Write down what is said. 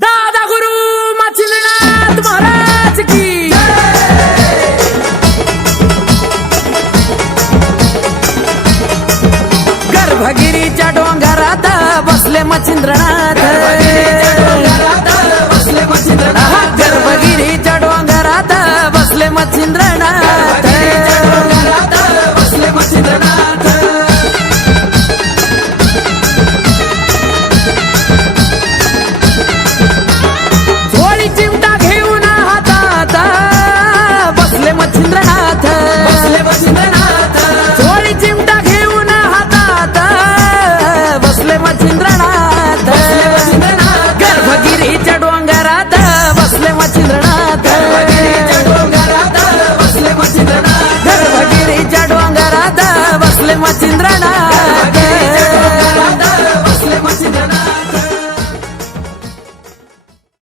दादा गुरु मच्छिंद्रनाथ महाराज की गर्भगिरीच्या डोंगरात बसले मच्छिंद्रनाथ, गर्भगिरीच्या डोंगरात बसले मच्छिंद्रनाथ, झोळी चिमटा घेऊन हातात बसले मच्छिंद्रनाथ, झोळी चिमटा घेऊन हातात बसले मच्छिंद्रनाथ, गर्भगिरीच्या डोंगरात बसले मच्छिंद्रनाथ.